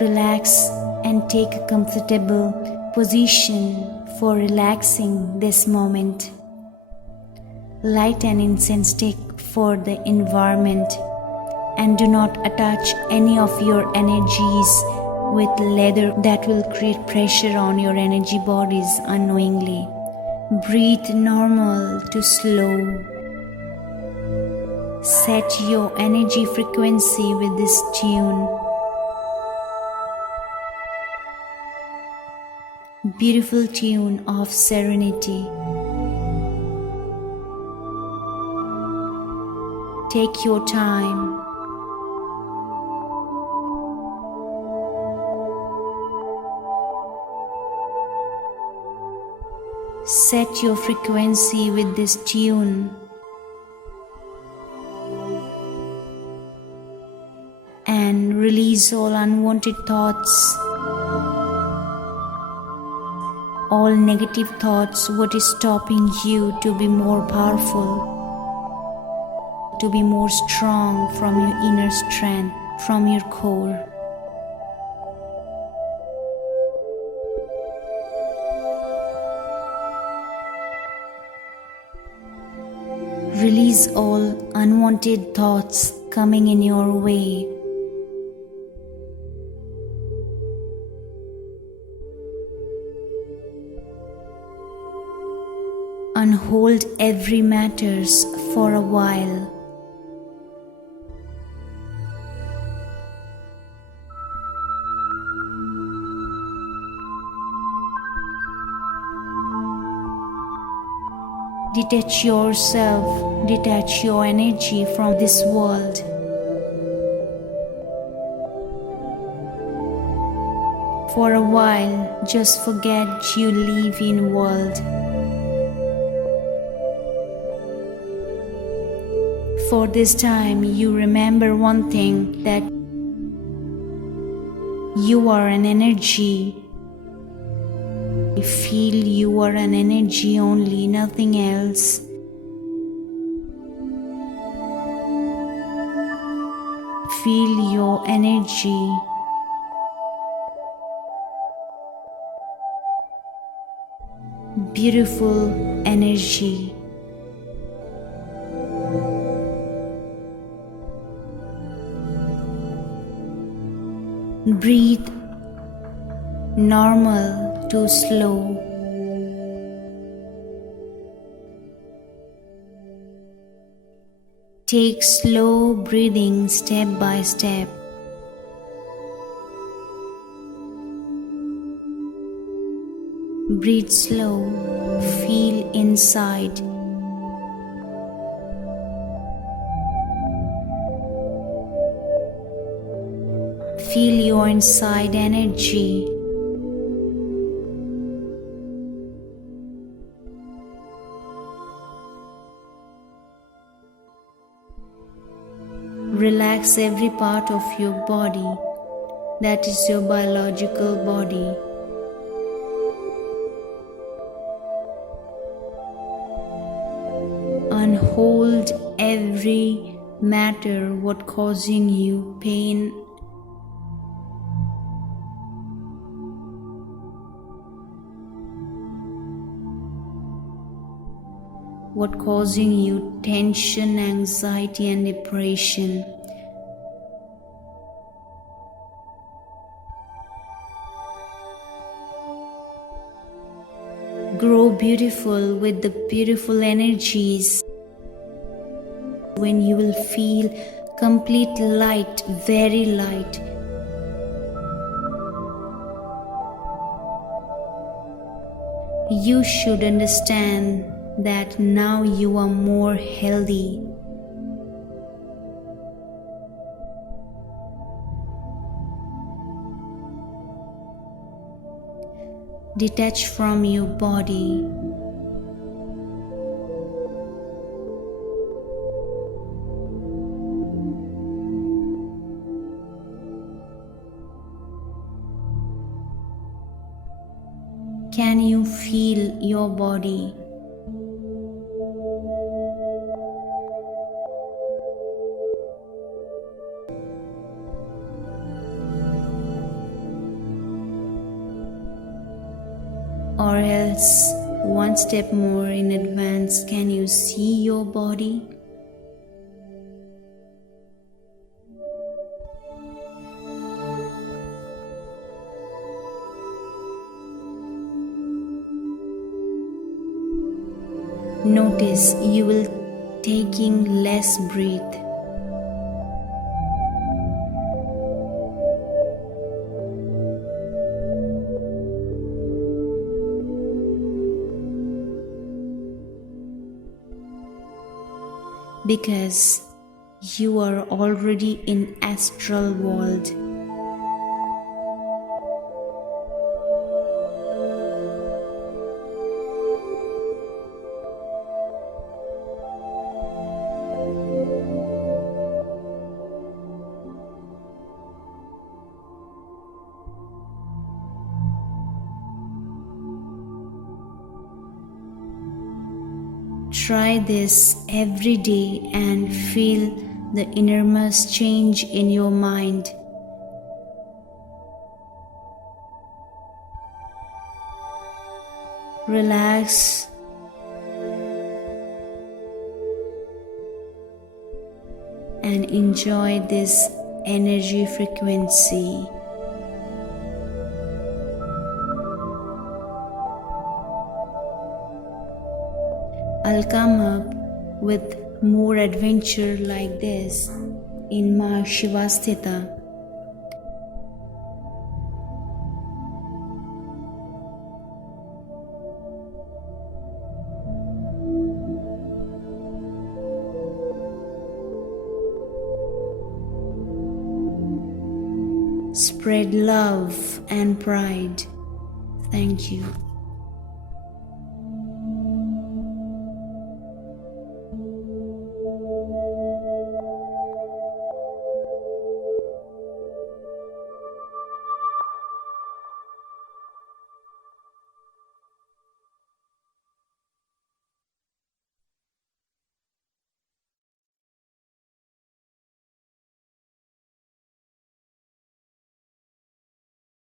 Relax and take a comfortable position for relaxing this moment. Light an incense stick for the environment and do not attach any of your energies with leather that will create pressure on your energy bodies unknowingly. Breathe normal to slow. Set your energy frequency with this tune. Beautiful tune of serenity. Take your time. Set your frequency with this tune. And release all unwanted thoughts, all negative thoughts, what is stopping you to be more powerful, to be more strong from your inner strength, from your core. Release all unwanted thoughts coming in your way. Unhold every matters for a while. Detach yourself, detach your energy from this world. For a while, just forget you live in world. For this time, you remember one thing, that you are an energy. Feel you are an energy only, nothing else. Feel your energy. Beautiful energy. Breathe normal to slow. Take slow breathing step by step. Breathe slow, feel inside. Feel your inside energy. Relax every part of your body, that is your biological body. Unhold every matter what causing you pain. What causing you tension, anxiety and depression. Grow beautiful with the beautiful energies. When you will feel complete light, very light. You should understand that now you are more healthy. Detach from your body. Can you feel your body? Or else, one step more in advance, can you see your body? Notice you will taking less breath. Because you are already in astral world. Try this every day and feel the innermost change in your mind. Relax and enjoy this energy frequency. I'll come up with more adventure like this in Ma Shivasthita. Spread love and pride. Thank you.